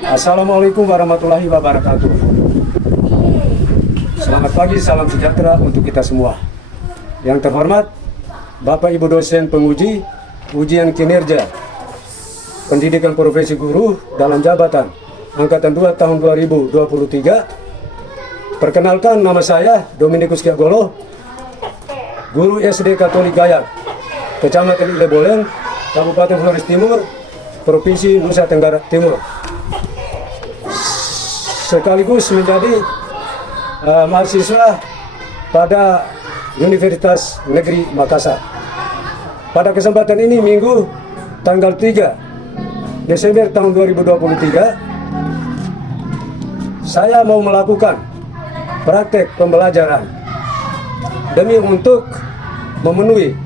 Assalamualaikum warahmatullahi wabarakatuh. Selamat pagi, salam sejahtera untuk kita semua. Yang terhormat Bapak Ibu dosen penguji ujian kinerja pendidikan profesi guru dalam jabatan Angkatan 2 tahun 2023. Perkenalkan, nama saya Dominikus Kiagolo, guru SD Katolik Gayak, Kecamatan Ileboleng, Kabupaten Flores Timur, Provinsi Nusa Tenggara Timur. Sekaligus menjadi mahasiswa pada Universitas Negeri Makassar. Pada kesempatan ini, Minggu tanggal 3 Desember tahun 2023, saya mau melakukan praktek pembelajaran demi untuk memenuhi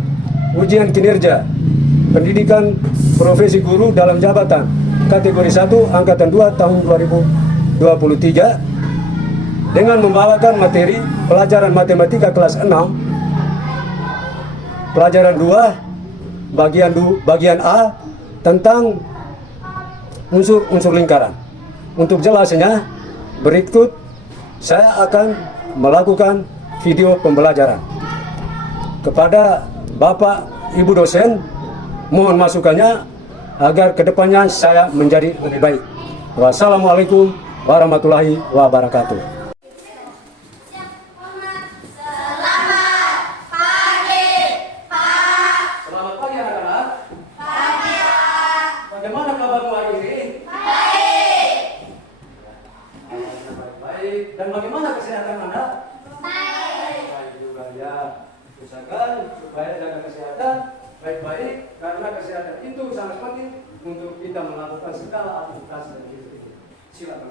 ujian kinerja pendidikan profesi guru dalam jabatan kategori 1 Angkatan 2 tahun 2023 dengan membawakan materi pelajaran matematika kelas 6 pelajaran 2 bagian A tentang unsur-unsur lingkaran. Untuk jelasnya berikut saya akan melakukan video pembelajaran. Kepada Bapak Ibu dosen, mohon masukannya agar kedepannya saya menjadi lebih baik. Wassalamualaikum warahmatullahi wabarakatuh. Dan bagaimana kesehatan Anda? Baik. Baik juga ya. Usahakan supaya jaga kesehatan baik-baik, karena kesehatan itu sangat penting untuk kita melakukan segala aktivitas dan hidup. Silakan.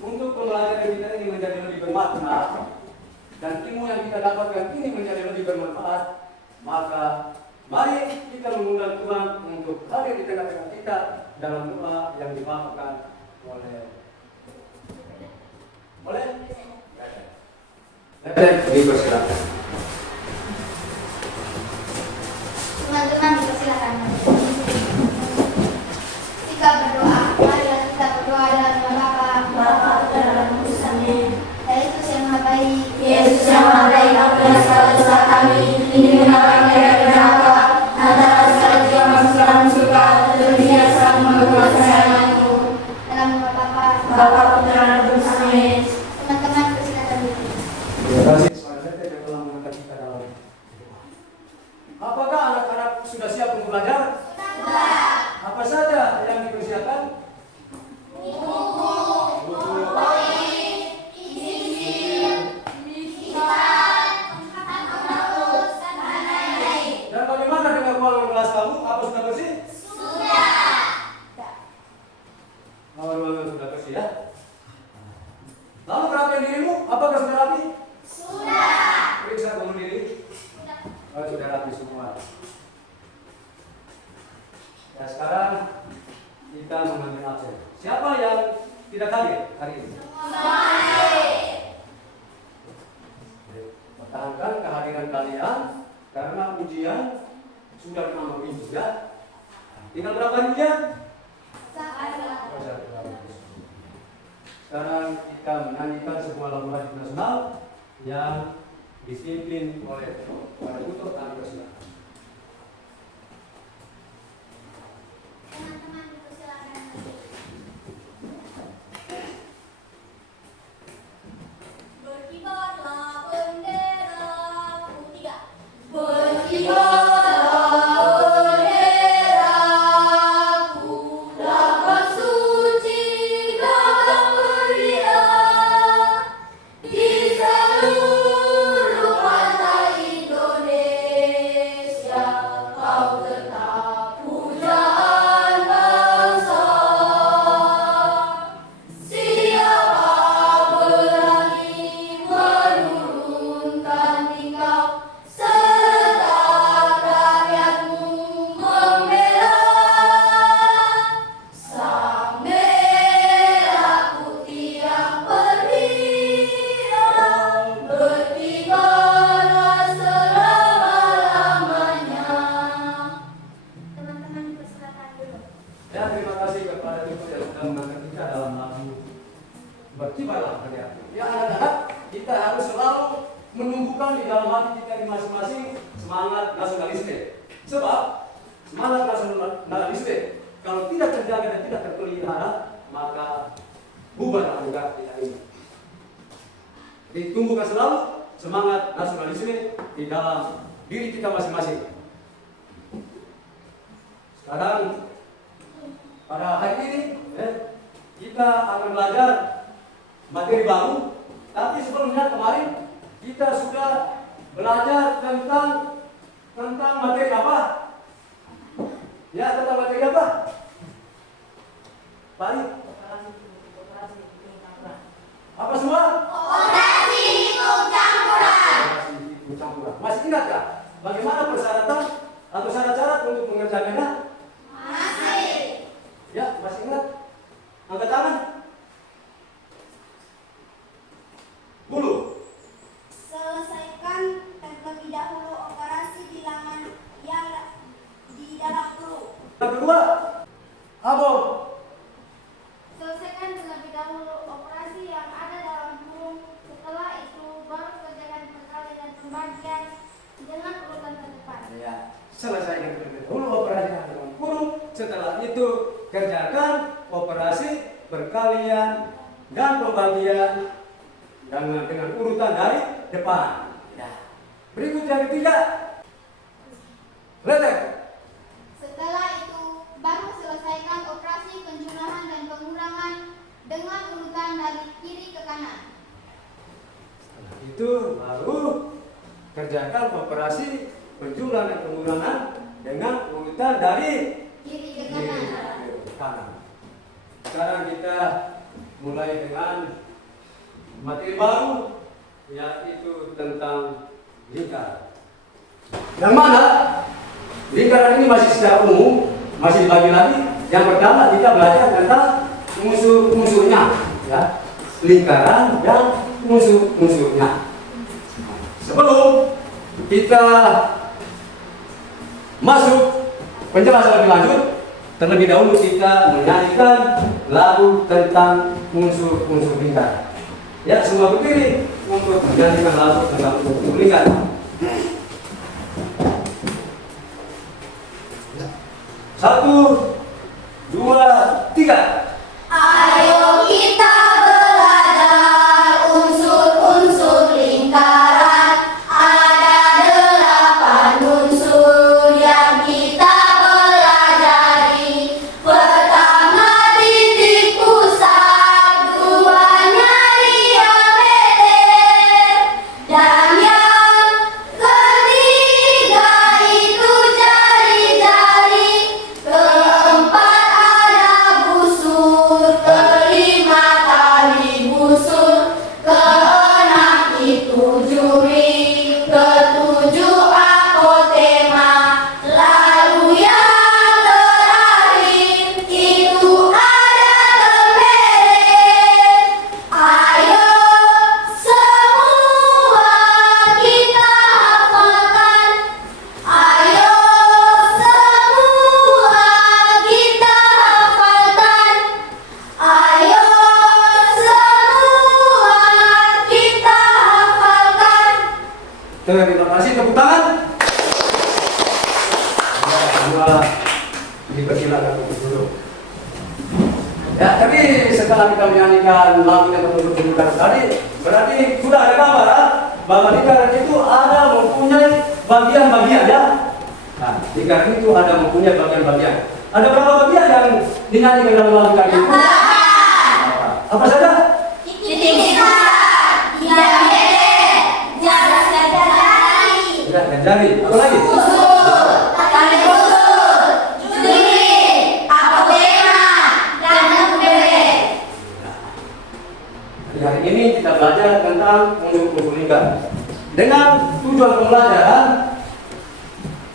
Untuk pembelajaran kita ini menjadi lebih bermakna dan ilmu yang kita dapatkan ini menjadi lebih bermanfaat, maka mari kita mengundang Tuhan untuk hadir di tengah-tengah kita dalam doa yang dibawakan oleh dipersilakan. Teman-teman dipersilakan. Kita berdoa, marilah kita berdoa dalam nama Bapa dan Roh Kudus. Yesus yang Maha Baik, Yesus yang Maha Baik, ampunilah segala dosa kami, lindungilah kami dari neraka, antara segala jiwa masuk surga, dan dia sang mengutus kesayanganmu. Dalam nama Bapa, Putra dan Roh Kudus. Amin. Teman-teman persilakan duduk. Terima kasih saudara yang telah mengangkat kita dalam. Apakah anak-anak sudah siap untuk belajar? Sudah. Apa saja yang dipersiapkan? Buku, dan bagaimana dengan ruangan kelas kamu? Apa sudah bersih? Sudah. Ruangan sudah bersih ya? Lalu perapian dirimu, apakah sudah rapi? Sudah. Periksa dulu diri. Oh, sudah rapi semua. Ya, sekarang kita mengambil absen. Siapa yang tidak hadir hari ini? Pertahankan kehadiran kalian karena ujian sudah 6 minggu ya. Tinggal berapa hari ujian? Sekarang kita menyanyikan sebuah lagu nasional yang dipimpin oleh para tutor dan persilakan. Teman-teman dipersilakan. Berkibarlah bendera putih. Berkibarlah benderaku, lambang suci gagang meriah di seluruh pantai Indonesia. Ya, terima kasih kepada Ibu yang sudah mengangkat kita dalam lagu Berkibarlah Karya. Ya, anak-anak, kita harus selalu menumbuhkan di dalam hati kita di masing-masing semangat nasionalisme. Sebab semangat nasionalisme kalau tidak terjaga dan tidak terpelihara, maka bubar negara kita ini. Ditumbuhkan selalu semangat nasionalisme di dalam diri kita masing-masing. Sekarang pada hari ini kita akan belajar materi baru, tapi sebelumnya kemarin kita sudah belajar tentang materi apa? Ya, tentang materi apa? Baik. Apa semua? Operasi hitung campuran. Masih ingat ya? Bagaimana persyaratan atau syarat-syarat untuk mengerjakannya? Masih. Ya, masih ingat? Angkat tangan. Bulu. Selesaikan terlebih dahulu operasi bilangan yang di dalam guru. Yang kedua, Abo. Selesaikan terlebih dahulu operasi yang ada dalam burung. Setelah itu baru kerjakan perkalian dan pembagian dengan urutan terdepan. Ya, selesaikan terlebih dahulu operasi yang ada dalam burung. Setelah itu kerjakan operasi perkalian dan pembagian dengan urutan dari depan. Ya. Berikut yang ketiga, letter. Setelah itu baru selesaikan operasi penjumlahan dan pengurangan dengan urutan dari kiri ke kanan. Setelah itu baru kerjakan operasi penjumlahan dan pengurangan dengan urutan dari Kiri ke kiri kanan. ke kanan. Sekarang kita mulai dengan materi baru, yaitu tentang lingkaran. Yang mana lingkaran ini masih secara umum, masih dibagi lagi. Yang pertama kita belajar tentang unsur-unsurnya, ya, lingkaran dan unsur-unsurnya. Sebelum kita masuk penjelasan lebih lanjut, terlebih dahulu kita menyanyikan lagu tentang unsur-unsur lingkaran. Ya, semua berdiri untuk menyanyikan lagu tentang unsur lingkaran. 1, 2, 3. Ayo kita belajar unsur-unsur lingkaran. Ada 8 unsur yang kita pelajari. Pertama titik pusat, duanya diameter, dan yang ketiga itu jari-jari. Keempat ada busur, kelima tali busur, keenam itu juri, ketujuh apotema, lalu yang terakhir itu ada kemeren. Ayo semua kita hafalkan. Ayo semua kita hafalkan. Ayo semua kita hafalkan. Terima kasih, tepuk tangan. Ya, semua dipersilakan untuk duduk. Ya, tapi setelah kita menyanyikan lagu yang bertutur lingkaran tadi, berarti sudah ada gambar bahwa lingkaran itu ada mempunyai bagian-bagian, ya. Nah, lingkaran itu ada mempunyai bagian-bagian. Ada berapa bagian yang dinyanyikan dalam lagu tadi? Apa saja? Titik pusat, diameter, jarak jari, Ya, dan jari. Apa lagi? busur, tali busur, juri, apotema, dan kemeren. Di hari ini kita belajar tentang unsur-unsur lingkaran. Dengan tujuan pembelajaran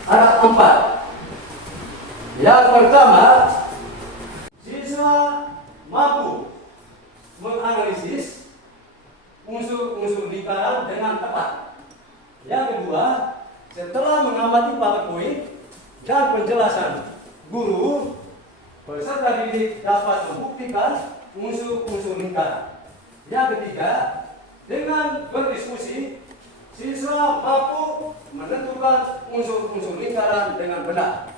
ada 4. Yang pertama, siswa mampu menganalisis unsur-unsur lingkaran dengan tepat. Yang kedua, setelah mengamati PowerPoint dan penjelasan guru, Peserta didik dapat membuktikan unsur-unsur lingkaran. Yang ketiga, dengan berdiskusi, siswa mampu menentukan unsur-unsur lingkaran dengan benar.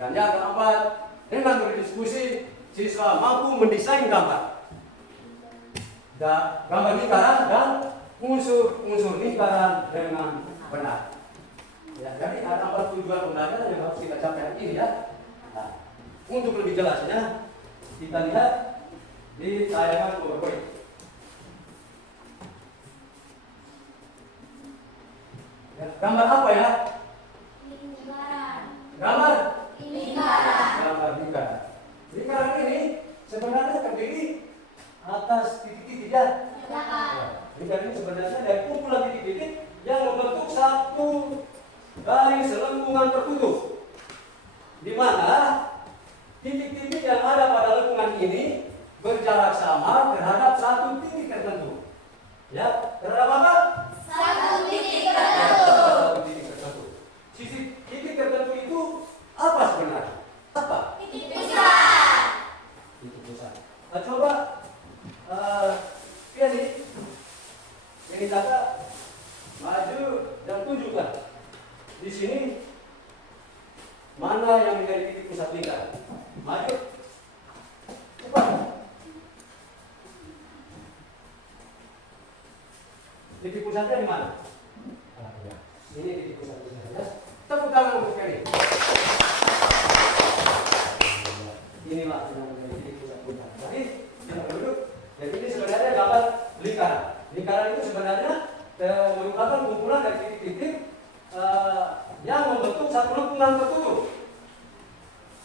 Dan yang keempat, dengan berdiskusi, siswa mampu mendesain gambar lingkaran dan unsur-unsur lingkaran dengan benar. Ya, jadi ada 4 tujuan pembelajaran yang harus kita capai hari ini ya. Nah, untuk lebih jelasnya, kita lihat di tayangan PowerPoint. Ya, gambar apa ya? Gambar lingkaran. Lingkaran ini sebenarnya terdiri atas titik-titik ya. Lingkaran ini sebenarnya dari kumpulan titik-titik yang membentuk satu garis lengkungan tertutup, di mana titik-titik yang ada pada lengkungan ini berjarak sama terhadap satu titik tertentu. Ya, terhadap apa? Satu titik tertentu. Satu titik tertentu. Sisi titik tertentu itu apa sebenarnya? Apa? Titik pusat. Titik pusat. Nah, coba ini kakak maju dan tunjukkan di sini mana yang menjadi titik pusat lingkaran. Maju. Cepat. Titik pusatnya di mana? Ya. Ini titik pusat lingkaran. Tepuk tangan untuk sekali. Inilah yang menjadi titik pusat lingkaran. Jadi yang duduk. Jadi ini sebenarnya gambar lingkaran. Lingkaran itu sebenarnya merupakan kumpulan dari titik-titik yang membentuk satu lengkungan tertutup,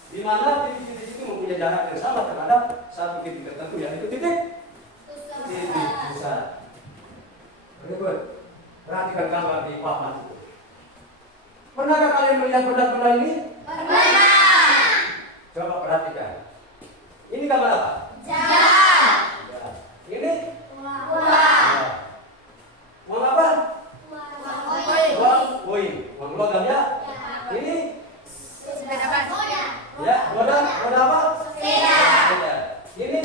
di mana titik-titik itu mempunyai jarak yang sama terhadap satu titik tertentu, yaitu titik pusat. Berikut, perhatikan gambar di papan. Pernahkah kalian melihat benda-benda ini? Pernah. Coba perhatikan. Ini gambar apa? Jalan. Ya. Ini? Uang. Uang apa? Uang. Koin. Uang logam ya? Ini? Sepeda roda. Ya, roda apa? Sepeda. Ini?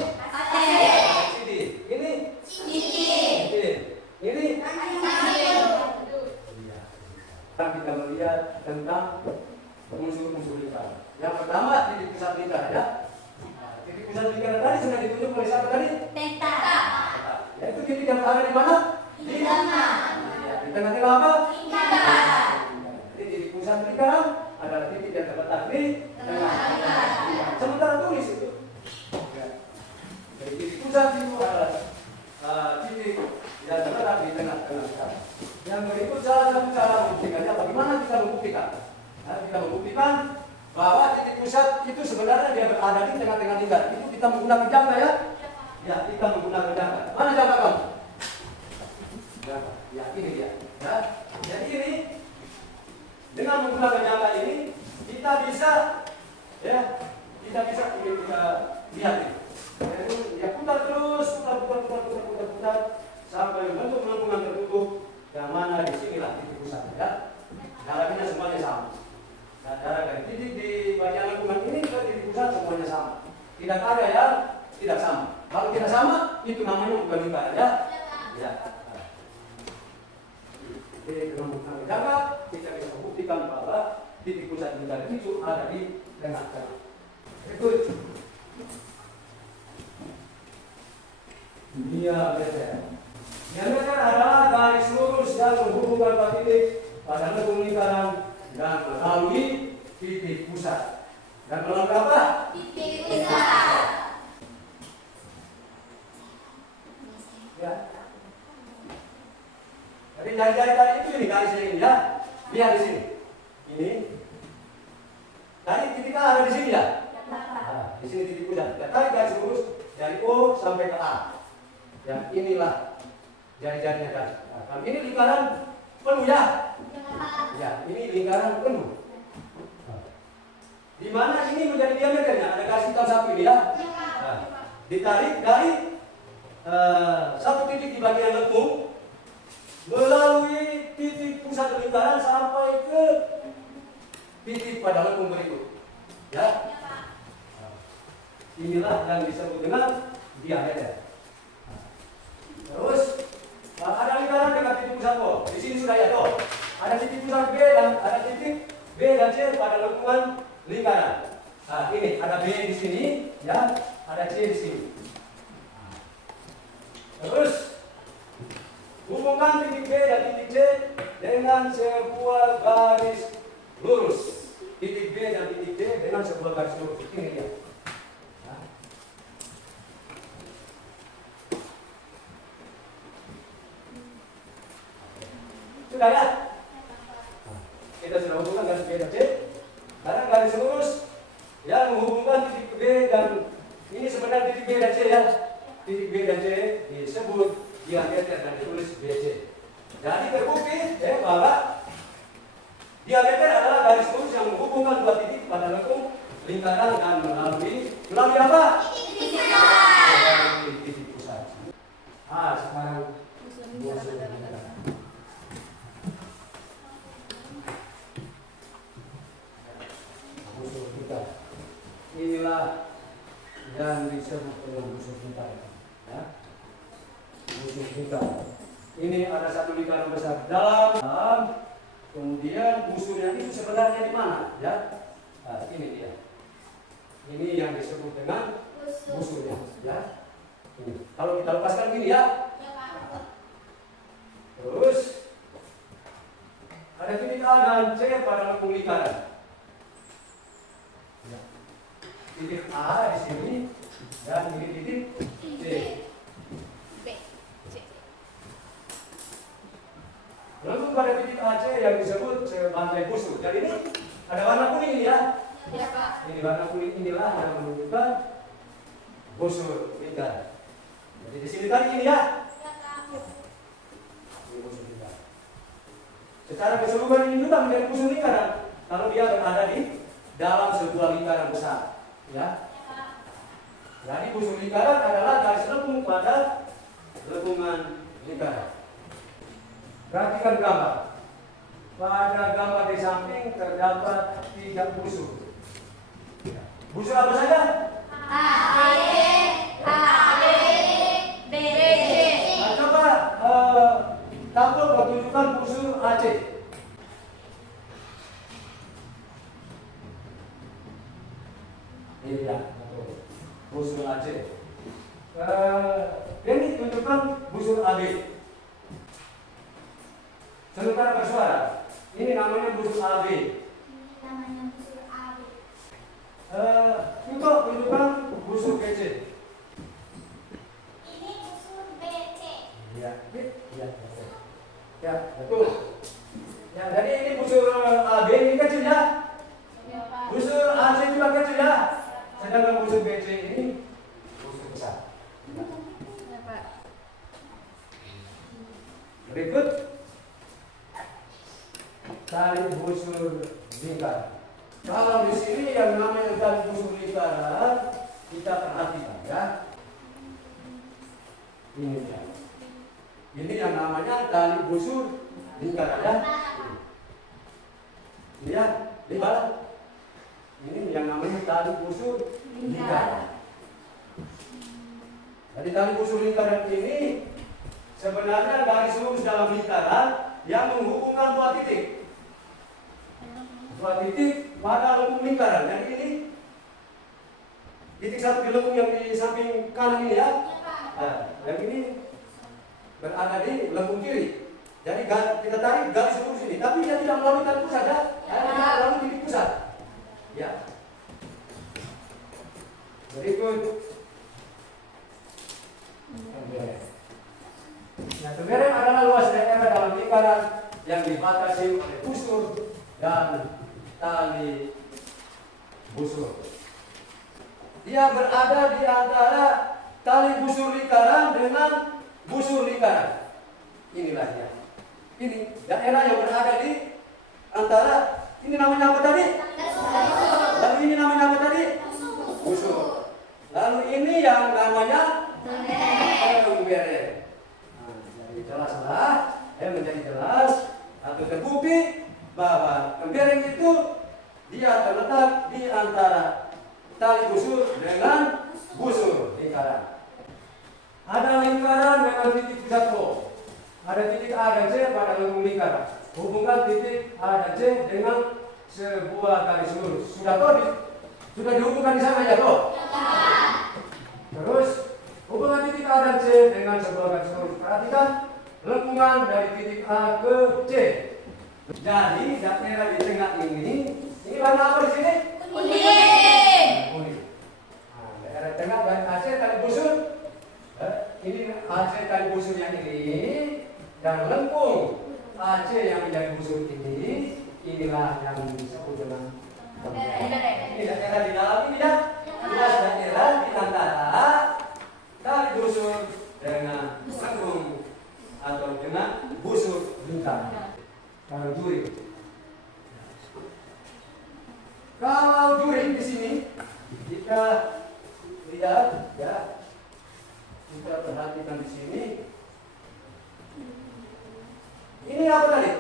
Sidi. Ini? Cincin. Ini? Kayu. Iya. Kita melihat tentang unsur-unsur lingkaran. Yang pertama titik pusat lingkaran ya. Titik pusat lingkaran tadi sudah ditunjuk oleh siapa tadi? Peta. Yaitu titik yang berada di mana? Di tengah. Ya, di tengah-tengah apa? Lingkaran. Jadi titik pusat lingkaran adalah titik yang terletak di tengah. Sementara tulis itu. Ya. Jadi titik pusat itu adalah titik yang terletak di tengah-tengah. Yang berikut salah satu cara membuktikannya. Bagaimana kita membuktikan? Nah, kita membuktikan bahwa titik pusat itu sebenarnya dia berada di tengah-tengah lingkaran. Itu kita menggunakan jangka ya. Ya, kita menggunakan jangka. Mana jangka kamu? Jangka. Ya, ini dia. Ya. Jadi ini dengan menggunakan jangka ini kita bisa ya, kita lihat ini. Yaitu ya putar terus, putar sampai membentuk lengkungan tertutup yang mana di sinilah titik pusat ya. Jaraknya semuanya sama. Nah, jarak dari titik di bagian lengkungan ini ke titik pusat semuanya sama. Tidak ada yang tidak sama. Kalau tidak sama, itu namanya bukan lingkaran ya. Ya. Jadi dengan menggunakan jangka, kita bisa membuktikan bahwa titik pusat lingkaran itu ada di tengah-tengah. Berikut. Diameter. Diameter adalah garis lurus yang menghubungkan dua titik pada lengkung lingkaran dan melalui titik pusat. Dan melalui apa? Titik pusat. Ya. Jadi jari-jari itu ini garisnya ini ya. Lihat di sini. Ini. Tadi titiknya ada di sini ya. Nah, di sini titik pusat. Ya, tarik garis lurus dari O sampai ke A. Ya, inilah jari-jarinya tadi. Nah, ini lingkaran penuh ya. Ya, ini lingkaran penuh. Di mana ini menjadi diameternya? Ada garis hitam satu ini ya. Nah, ditarik dari satu titik di bagian lengkung melalui titik pusat lingkaran sampai ke titik pada lengkung berikut. Ya. Inilah yang disebut dengan diameter. Terus ada lingkaran dengan titik pusat O. Di sini sudah ya toh. Ada titik pusat B dan ada titik B dan C pada lengkungan lingkaran. Nah, ini ada B di sini, ya, ada C di sini. Terus hubungkan titik B dan titik C dengan sebuah garis lurus. Titik B dan titik C dengan sebuah garis lurus. Ini dia. Nah. Sudah ya? Kita sudah hubungkan garis B dan C. Sekarang garis lurus yang menghubungkan titik B dan ini sebenarnya titik B dan C ya. Titik B dan C disebut diameter dan ditulis BC. Jadi terbukti bahwa diameter adalah garis lurus yang menghubungkan dua titik pada lengkung lingkaran dan melalui apa? Titik pusat. Sekarang busur lingkaran. Busur lingkaran. Inilah yang disebut dengan busur lingkaran. Ya. Busur lingkaran. Ini ada satu lingkaran besar dalam, kemudian busurnya itu sebenarnya di mana? Ya, nah, ini dia. Ini yang disebut dengan busurnya. Ya. Ini. Kalau kita lepaskan gini ya. Terus ada titik A dan C pada lengkung lingkaran. Ya. Titik A di sini dan ini titik C. Lalu pada titik AC yang disebut sebagai busur. Jadi ini ada warna kuning ini ya. Ya, Pak. Ini warna kuning inilah yang menunjukkan busur lingkaran. Jadi di sini tadi ini ya. Ini busur lingkaran. Secara keseluruhan ini juga menjadi busur lingkaran kalau dia berada di dalam sebuah lingkaran besar. Ya. Jadi busur lingkaran adalah garis lengkung pada lengkungan lingkaran. Perhatikan gambar. Pada gambar di samping terdapat 3 busur. Busur apa saja? A, B, C. Nah, coba tabel menunjukkan busur AC. Ini ya, busur AC. Ini tunjukkan busur AB. Sementara bersuara, ini namanya busur AB. Ini namanya busur AB. Untuk tunjukkan busur BC. Ini busur BC. Ya, ya, ya, betul. Ya, jadi ini busur AB ini kecil ya. Ya, Pak. Busur AC juga kecil ya. Sedangkan busur BC ini busur besar. Ya, Pak. Berikut tali busur lingkaran. Kalau di sini yang namanya tali busur lingkaran kita perhatikan ya. Ini ya. Ini yang namanya tali busur lingkaran ya. Lihat, lihat. Ini yang namanya tali busur lingkaran. Jadi tali busur lingkaran ini sebenarnya garis lurus dalam lingkaran yang menghubungkan dua titik. Dua titik pada lengkung lingkaran. Jadi ini titik satu di lengkung yang di samping kanan ini ya. Nah, yang ini berada di lengkung kiri. Jadi kita tarik garis lurus ini, tapi dia tidak melalui tali pusat ya. Dia melalui titik pusat. Ya. Berikut. Nah, kemudian adalah luas daerah dalam lingkaran yang dibatasi oleh busur dan tali busur. Dia berada di antara tali busur lingkaran dengan busur lingkaran. Inilah dia. Ini daerah yang berada di antara, ini namanya apa tadi? Lalu ini namanya apa tadi? Busur. Lalu ini yang namanya kembere. Nah, jadi jelaslah, menjadi jelas atau terbukti bahwa kembereng itu dia terletak di antara tali busur dengan ada titik A dan C pada lengkung lingkaran. Hubungkan titik A dan C dengan sebuah garis lurus. Sudah dihubungkan di sana ya toh? Terus hubungan titik A dan C dengan sebuah garis lurus. Perhatikan lengkungan dari titik A ke C. Jadi daerah di tengah ini warna apa di sini? Kuning. Kuning. Nah, daerah tengah dari AC tali busur. Ini AC tali busur yang ini dan lengkung AC yang menjadi busur ini, inilah yang disebut dengan ini daerah di dalam ini ya. Luas daerah di antara tali busur dengan lengkung atau dengan busur lingkar. Kalau duri, kalau duri di sini kita lihat ya, kita perhatikan di sini. Ini apa tadi?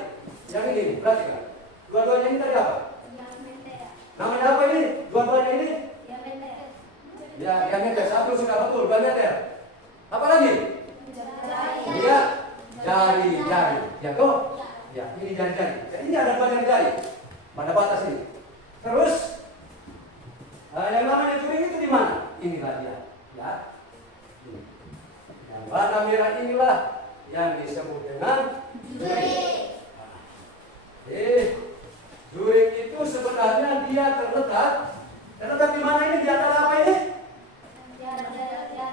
Yang ini, perhatikan. Dua-duanya ini tadi apa? Namanya apa ini? Dua-duanya ini? Ya, diameter. Satu sudah betul, diameter. Apa lagi? Iya, jari. Ya toh? Ya, ini jari-jari. Ya, ini ada dua jari-jari pada batas ini. Terus, yang namanya turing itu di mana? Inilah dia. Ya. Yang warna merah inilah yang disebut dengan during. During itu sebenarnya dia terletak di mana ini? Di antara apa ini?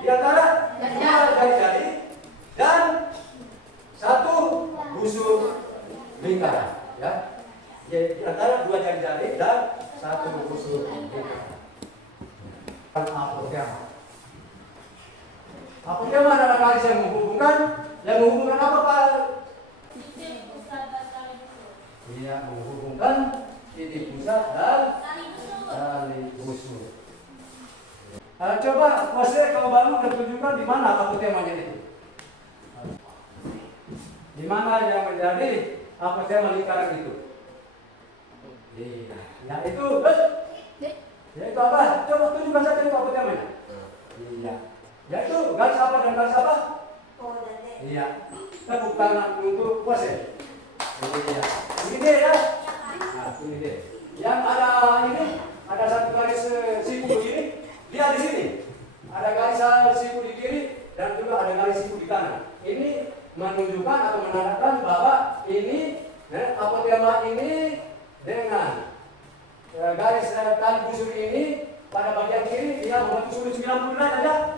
Di antara dua jari-jari dan satu busur lingkaran. Ya. Di antara dua jari-jari dan satu busur lingkaran. Apotema adalah garis yang menghubungkan apa Pak? Iya, menghubungkan titik pusat dan tali busur. Coba Jose kalau baru tunjukkan di mana apotemanya itu. Di mana yang menjadi apotema lingkaran itu? Iya, ya itu. Ya itu apa? Coba tunjukkan saja itu apotemanya. Iya. Yaitu garis apa dan garis apa? Iya. Tepuk tangan untuk Jose. Iya. Ini dia ya. Nah, ini dia. Yang ada ini, ada satu garis siku di kiri. Lihat di sini. Ada garis siku di kiri dan juga ada garis siku di kanan. Ini menunjukkan atau menandakan bahwa ini apotema ini dengan garis tali busur ini pada bagian kiri dia membentuk sudut 90 derajat ya.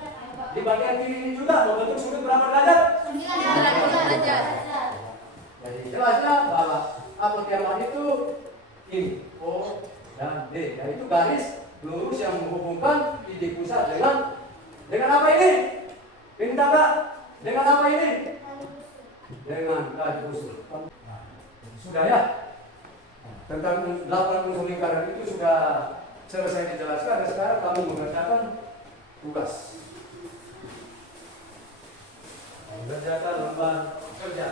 Di bagian kiri ini juga membentuk sudut berapa derajat? 90 derajat. Jadi jelasnya bahwa apotema itu ini O dan D, yaitu garis lurus yang menghubungkan titik pusat dengan apa ini? Ini tangga dengan apa ini? Dengan tali busur. Sudah ya? Tentang 8 unsur lingkaran itu sudah selesai dijelaskan dan sekarang kami mengerjakan tugas. Mengerjakan lembar kerja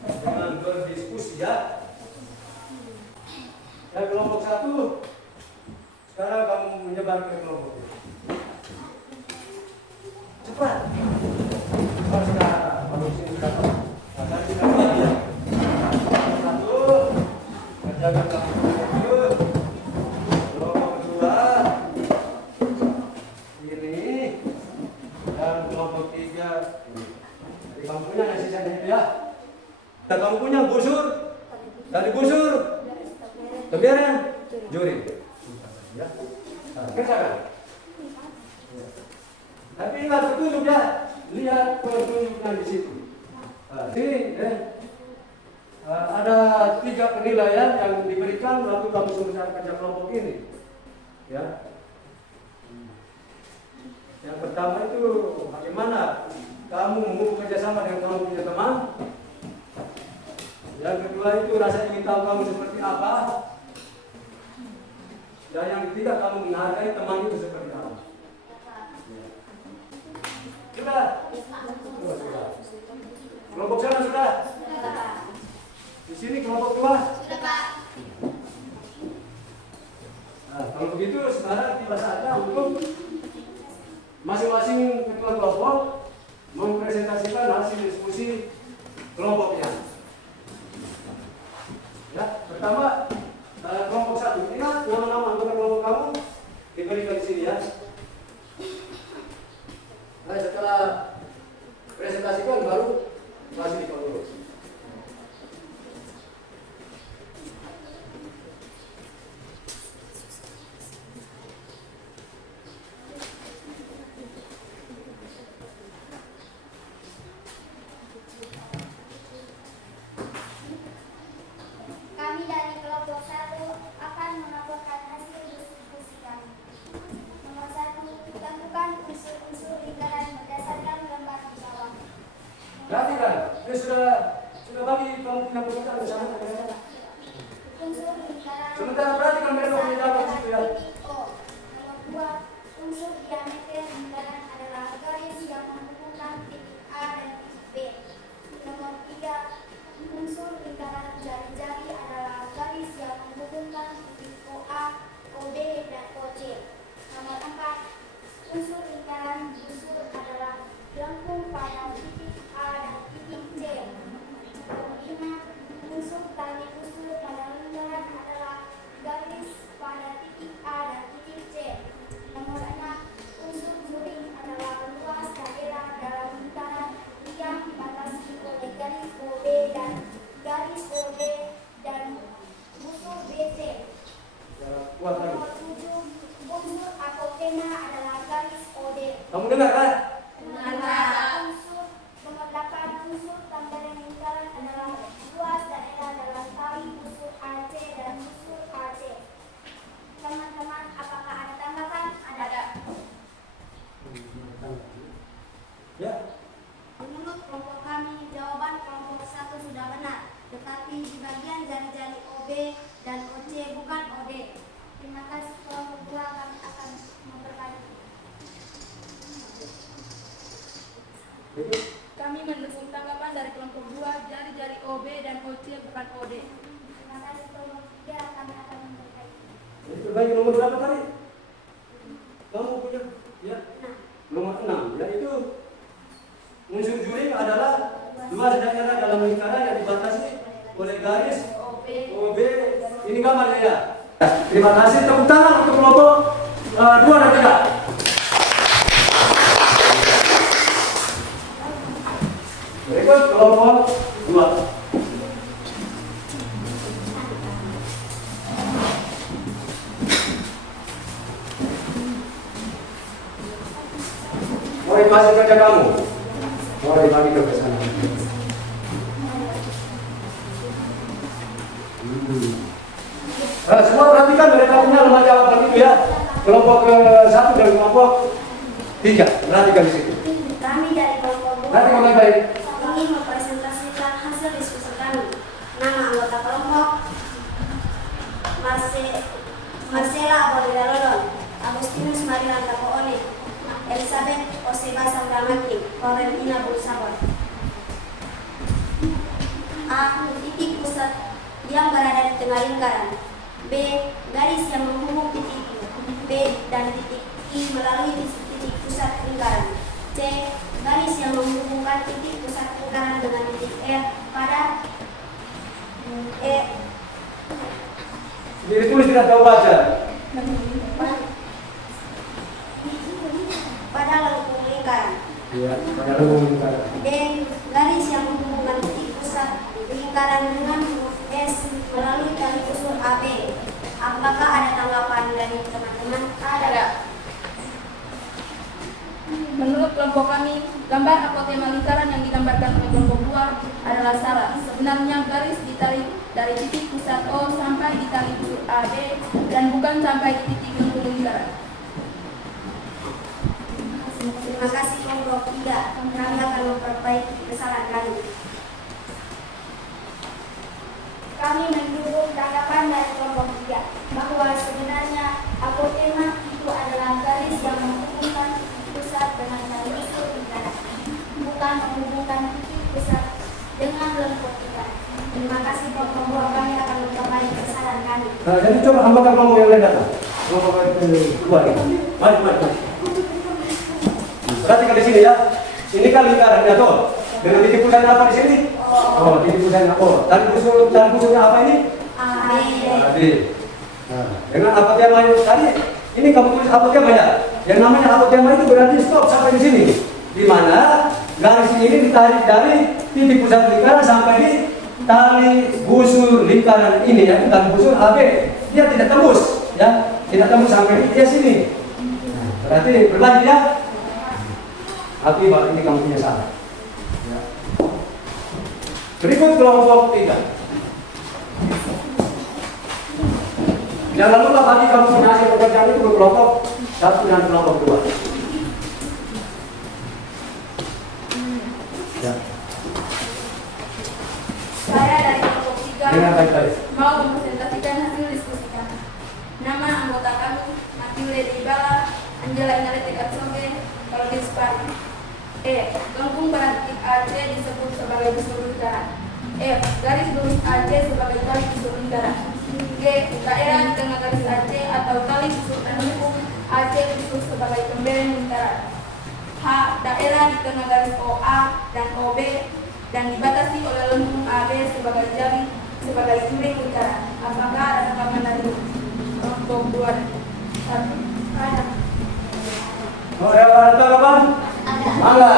dengan berdiskusi ya. Dan kelompok 1 sekarang kamu menyebar ke kelompok 2. Cepat. Cepat sekarang. Kalau sini sudah tahu. Akan kita lihat. 1 kerjakan kelompok 1. Kelompok 2 ini dan kelompok 3 ini. Jadi kamu punya nasi saja itu ya. Dan kamu punya busur. Dari busur kebiaran juri. Ya. Kerjakan. Tapi ingat petunjuk ya. Lihat petunjuknya di situ. Ini ada 3 penilaian yang diberikan waktu kamu selesai kerja kelompok ini. Ya. Yang pertama itu bagaimana kamu membuat kerjasama dengan kamu punya teman. Yang kedua itu rasa ingin tahu kamu seperti apa. Dan yang ketiga kamu menghargai teman itu seperti apa. Sudah? Sudah. Kelompok sana sudah? Di sini kelompok 2? Sudah Pak. Nah, kalau begitu sekarang tiba saatnya untuk masing-masing ketua kelompok mempresentasikan hasil diskusi kelompoknya. Ya, pertama kelompok 1. Ingat nama-nama anggota kelompok kamu diberikan di sini ya. Nah, setelah presentasikan baru masih dikontrol. Kami dari kelompok 1 akan melaporkan hasil diskusi kami. Nomor 1, tentukan unsur-unsur lingkaran berdasarkan gambar di bawah. Perhatikan, dia sudah bagi kamu punya pekerjaan bersama. Unsur lingkaran. Sementara perhatikan mereka punya dapat situ ya. O. Nomor 2, unsur diameter lingkaran adalah garis yang menghubungkan titik A dan titik B. Nomor 3, unsur lingkaran jari-jari adalah garis yang menghubungkan titik OA, OB, dan OC. Nomor 4, unsur lingkaran busur adalah lengkung pada titik A dan titik C. Nomor 5, unsur tali busur pada lingkaran adalah garis pada titik A dan titik C. Nomor 6, unsur juring adalah luas daerah dalam lingkaran yang dibatasi oleh garis OB dan garis OD dan busur BC. Kuat lagi. Nomor 7, unsur apotema adalah garis OD. Kamu dengar kan? Nomor 8, unsur tambahan lingkaran adalah luas daerah dalam tali busur AC dan busur AC. Teman-teman, apakah ada tambahan? Ada. Ya. Menurut kelompok kami, jawaban kelompok 1 sudah benar, tetapi di bagian jari-jari OB dan OC bukan OD. Terima kasih. Kelompok 2 kami akan memperbaiki. Kami mendukung tanggapan dari kelompok 2, jari-jari OB dan OC bukan OD. Terima kasih. Kelompok 3 kami akan memperbaiki. Perbaiki nomor berapa tadi? Kamu punya? Ya. Nomor 6. Yaitu unsur juring adalah luas daerah dalam lingkaran yang dibatasi oleh garis OB. Ini gambarnya ya. Terima kasih. Tepuk tangan untuk kelompok 2 dan 3. Berikut kelompok 2. Mau masih kerja kamu? Mau dibagi ke sana. Semua perhatikan mereka punya lemah jawaban itu ya. Kelompok ke-1 dan kelompok 3. Perhatikan di situ. Kami dari kelompok 2 Perhatikan baik-baik. ingin mempresentasikan hasil diskusi kami. Nama anggota kelompok Marcela Abolida Lodon, Agustinus Marilanta Poone, Elizabeth Oseba Sandramaki, Florentina Bulsabon. A. Titik pusat yang berada di tengah lingkaran. B. Garis yang menghubung titik B dan titik I melalui titik pusat lingkaran. C. Garis yang menghubungkan titik pusat lingkaran dengan titik E pada Jadi tulis tidak tahu baca. pada lengkung lingkaran. Iya, pada lengkung lingkaran. D. Garis yang menghubungkan titik pusat lingkaran dengan huruf S melalui tali busur AB. Apakah ada tanggapan dari teman-teman? Ada. Menurut kelompok kami, gambar apotema lingkaran yang digambarkan oleh kelompok 2 adalah salah. Sebenarnya garis ditarik dari titik pusat O sampai di tali busur AB dan bukan sampai di titik lengkung lingkaran. Terima kasih kelompok 3. Kami akan memperbaiki kesalahan kami. Kami mendukung tanggapan dari kelompok 3 bahwa sebenarnya apotema itu adalah garis yang menghubungkan titik pusat dengan tali busur lingkaran, bukan menghubunggan titik pusat dengan lengkung lingkaran. Terima kasih kelompok 2. Kami akan memperbaiki kesalahan kami. Nah, jadi coba hambatan kelompok yang lain datang. Kelompok 2 ini. Mari. Perhatikan di sini ya. Ini kan lingkarannya tuh. Dengan titik pusatnya apa di sini? Oh, titik pusatnya O. Tali busuknya apa ini? AB. Nah, dengan apa temanya tadi? Ini kamu tulis apa temanya? Yang namanya apa tema itu berarti stop sampai di sini. Di mana garis ini ditarik dari titik pusat lingkaran sampai di tali busur lingkaran ini ya, tali busur AB. Dia tidak tembus, ya, tidak tembus sampai di sini. Nah, berarti berbagi ya. Tapi ini kamu punya salah. Ya. Berikut kelompok 3. Jangan lupa bagi kamu punya hasil pekerjaan itu kelompok 1 dan kelompok 2. Ya. Saya dari kelompok 3 Dengan baik-baik. mau mempresentasikan hasil diskusi kami. Nama anggota kami Matilde Dibala, Angela Inarete Katsoge, Claudius Pari. E. Lengkung pada titik AC disebut sebagai busur lingkaran. F. Garis lurus AC sebagai tali busur lingkaran. G. Daerah di tengah garis AC atau tali busur dan lengkung AC busur sebagai pembeleng lingkaran. H. Daerah di tengah garis OA dan OB dan dibatasi oleh lengkung AB sebagai jari sebagai kuring lingkaran. Apakah ada tanggapan dari kelompok 2 dan 1? Ada. Oh, ada tanggapan? Ada. Mangga.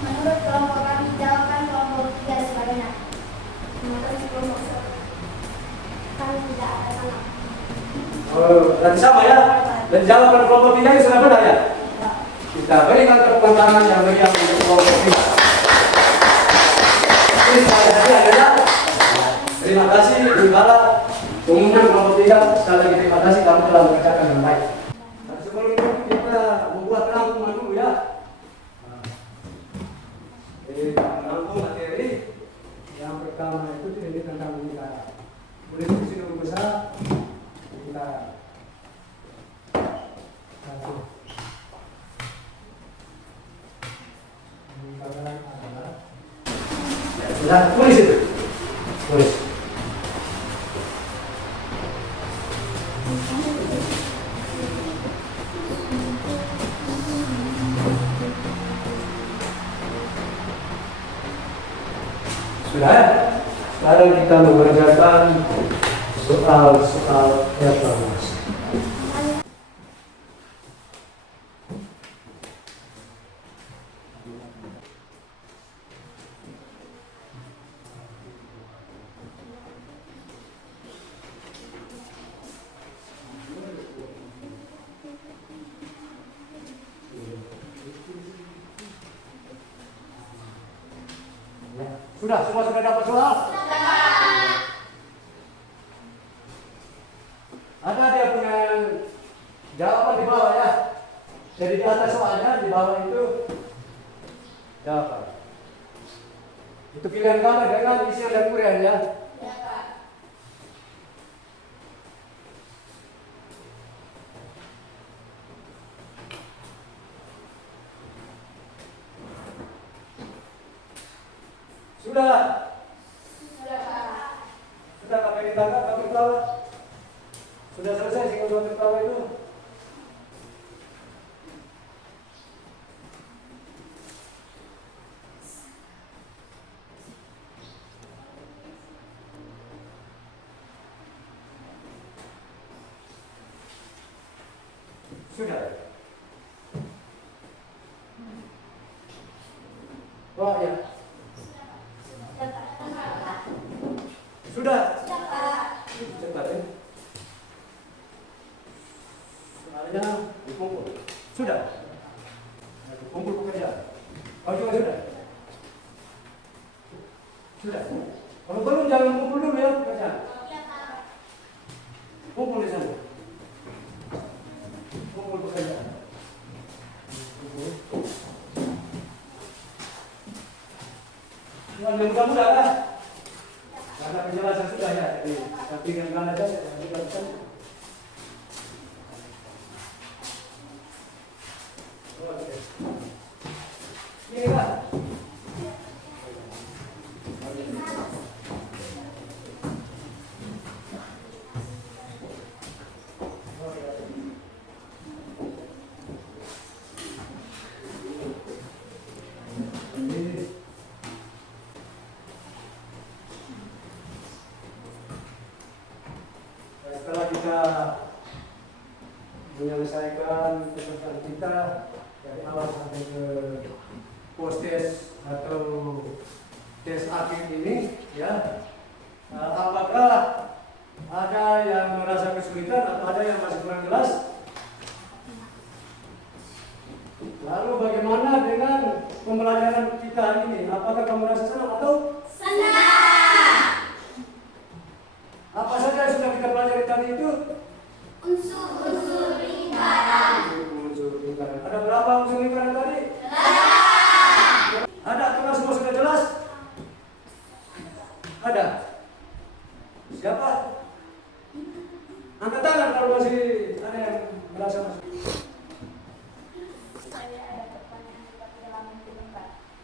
Menurut kelompok kami, jawaban kelompok 3 sebagaimana. Terima kasih kelompok 1. Kami tidak ada tanggapan. Oh, berarti sama ya. Dan jawaban kelompok 3 ini sudah benar ya. Kita berikan tepuk tangan yang meriah untuk kelompok 3. Ini sekali lagi adalah terima kasih Dibala, pengumuman kelompok 3. Sekali lagi terima kasih kamu telah mengerjakan dengan baik. Nah, sebelum itu kita membuat rangkuman dulu ya. Rangkum materi yang pertama itu ini tentang lingkaran. Boleh diskusi dulu besar lingkaran. Satu. Lingkaran adalah sudah tulis itu. Tulis. Sudah, sekarang kita mengerjakan soal-soal evaluasi. Sudah dapat soal? Ada dia punya jawaban di bawah ya. Jadi di atas soalnya, di bawah itu jawaban. Itu pilihan kamu dengan isian dan urian ya. Sudah. Sudah sampai ditangkap pakai ketawa. Sudah selesai sih kalau ketawa itu. Sudah. Oh ya. Sudah. Cepat ya. Soalnya dikumpul. Sudah. Kumpul pekerjaan. Kau juga sudah. Sudah. Kalau belum jangan kumpul dulu ya pekerjaan. Kumpul di sana. Kumpul pekerjaan. Yang mudah-mudah kan? Karena penjelasan sudah ya, jadi tapi yang aja yang dilakukan. Oke. Ini kan? menyelesaikan pekerjaan kita dari awal sampai ke post-test atau tes akhir ini, ya. Apakah ada yang merasa kesulitan atau ada yang masih kurang jelas? Lalu bagaimana dengan pembelajaran kita ini? Apakah kamu merasa senang atau Senang. apa saja yang sudah kita pelajari tadi itu? Unsur lingkaran. Unsur lingkaran. Ada berapa unsur lingkaran tadi? 8. Ada? Apakah semua sudah jelas? Ada? Siapa? Angkat tangan kalau masih ada yang merasa masih.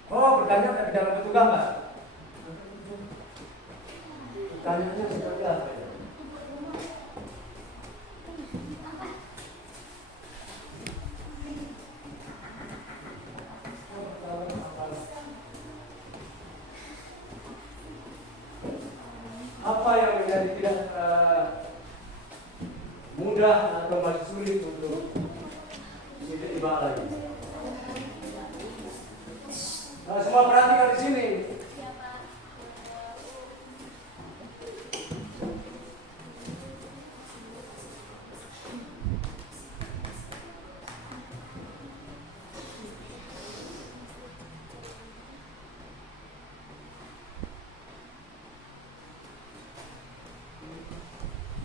Oh, bertanya tapi dalam bentuk gambar. Pertanyaannya seperti apa ya? Apa yang menjadi tidak mudah atau masih sulit untuk diterima lagi? Nah, semua perhatikan di sini.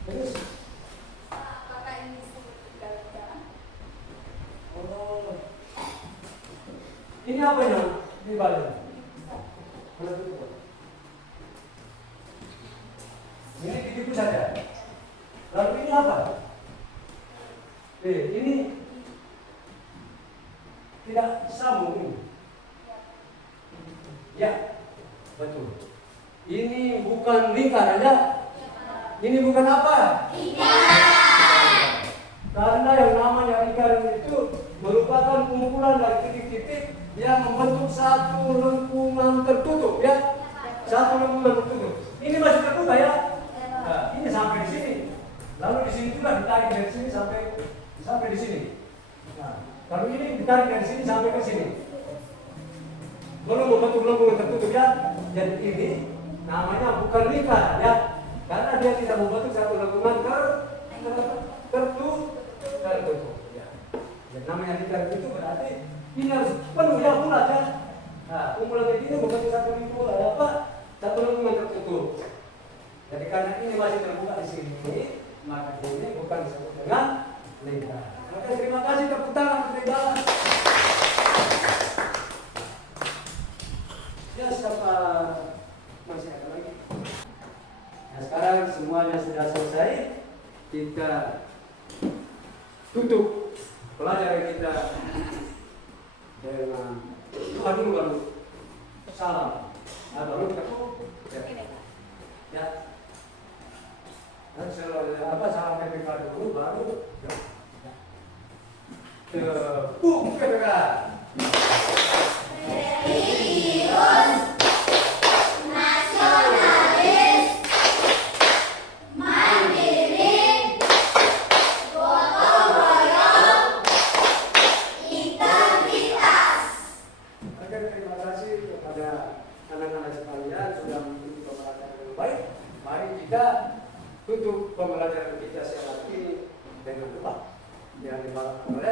Terus, Apakah ini disebut segala-galanya? oh, ini apa ya? Ini balik. Ini titik saja. Lalu ini apa? Ini tidak sambung ini. Ya, betul. Ini bukan lingkaran ya. Ini bukan apa? Karena yang namanya lingkaran itu merupakan kumpulan dari titik-titik yang membentuk satu lengkungan tertutup ya. Satu lengkungan tertutup. Ini masih terbuka ya. Nah, ini sampai di sini. Lalu di sini juga ditarik dari sini sampai di sini. Nah, kalau ini ditarik dari sini sampai ke sini. Belum membentuk lengkungan tertutup ya. Jadi ini namanya bukan lingkaran ya. Karena dia tidak membentuk satu lengkungan tertutup. Ya. Yang namanya lingkaran itu berarti ini harus penuh ya, bulat ya. Nah, kumpulan ini membentuk satu lingkungan apa? Satu lengkungan tertutup. Jadi karena ini masih terbuka di sini, maka ini bukan disebut dengan lingkaran. Maka terima kasih tepuk tangan untuk Ibadah. Ya, siapa masih ada lagi? Nah, sekarang semuanya sudah selesai. Kita tutup pelajaran kita dengan doa dulu baru salam. Nah, baru kita tutup. Ya. Dan salam PPK dulu baru tepuk PPK. Religius, nasionalis, mandiri, gotong royong, integritas. Oke, terima kasih kepada anak-anak sekalian sudah mengikuti pembelajaran yang baik. Mari kita tutup pembelajaran kita siang ini dengan doa yang dibawakan oleh